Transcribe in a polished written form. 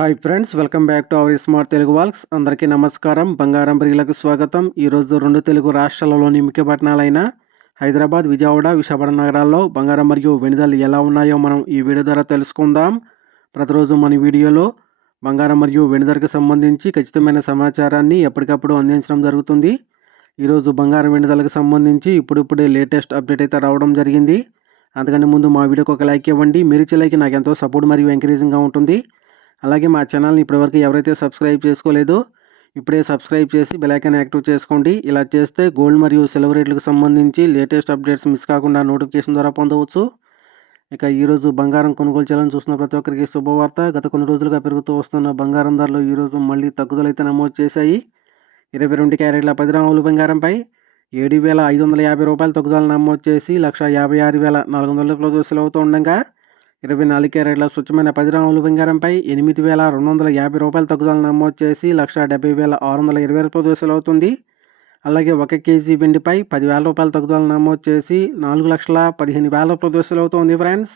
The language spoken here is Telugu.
Hi friends, welcome back to our smart Telugu vlogs. అందరికీ నమస్కారం. బంగారం బ్రిగులకు స్వాగతం. ఈరోజు 2 తెలుగు రాష్ట్రాలలోని ముఖ్య పట్టణాలైన హైదరాబాద్, విజయవాడ, విశాఖపట్నం నగరాల్లో బంగారం మరియు వెండి ధరలు ఎలా ఉన్నాయో మనం ఈ వీడియో ద్వారా తెలుసుకుందాం. ప్రతిరోజు మన వీడియోలో బంగారం మరియు వెండి ధరకు సంబంధించి ఖచ్చితమైన సమాచారాన్ని ఎప్పటికప్పుడు అందించడం జరుగుతుంది. ఈరోజు బంగారం వెండి ధరలకు సంబంధించి ఇప్పుడిప్పుడే లేటెస్ట్ అప్డేట్ అయితే రావడం జరిగింది. అంతకంటే ముందు మా వీడియోకి ఒక లైక్ ఇవ్వండి. మీరు ఇచ్చే లైక్ నాకు ఎంతో సపోర్ట్ మరియు ఎంకరేజింగ్గా ఉంటుంది. అలాగే మా ఛానల్ని ఇప్పటివరకు ఎవరైతే సబ్స్క్రైబ్ చేసుకోలేదో ఇప్పుడే సబ్స్క్రైబ్ చేసి బెల్ ఐకాన్ యాక్టివ్ చేసుకోండి. ఇలా చేస్తే గోల్డ్ మరియు సిల్వర్ రేట్లకు సంబంధించి లేటెస్ట్ అప్డేట్స్ మిస్ కాకుండా నోటిఫికేషన్ ద్వారా పొందవచ్చు. ఇక ఈరోజు బంగారం కొనుగోలు చేయాలని చూస్తున్న ప్రతి ఒక్కరికి శుభవార్త. గత కొన్ని రోజులుగా పెరుగుతూ వస్తున్న బంగారం ధరలు ఈరోజు మళ్ళీ తగ్గుదలైతే నమోదు చేశాయి. 22 క్యారెట్ల 10 గ్రాముల బంగారంపై 7,550 రూపాయల తగ్గుదల నమోదు చేసి 1,56,400 రోజులు అవుతూ ఉండగా 24 క్యారెట్ల స్వచ్ఛమైన 10 గ్రాముల బంగారంపై 8,250 రూపాయల తగ్గుదల నమోదు చేసి 1,70,620 రోజులు అవుతుంది. అలాగే 1 కేజీ వెండిపై 10,000 రూపాయల తగ్గుదల నమోదు చేసి 4,15,000 రోజులు అవుతుంది ఫ్రెండ్స్.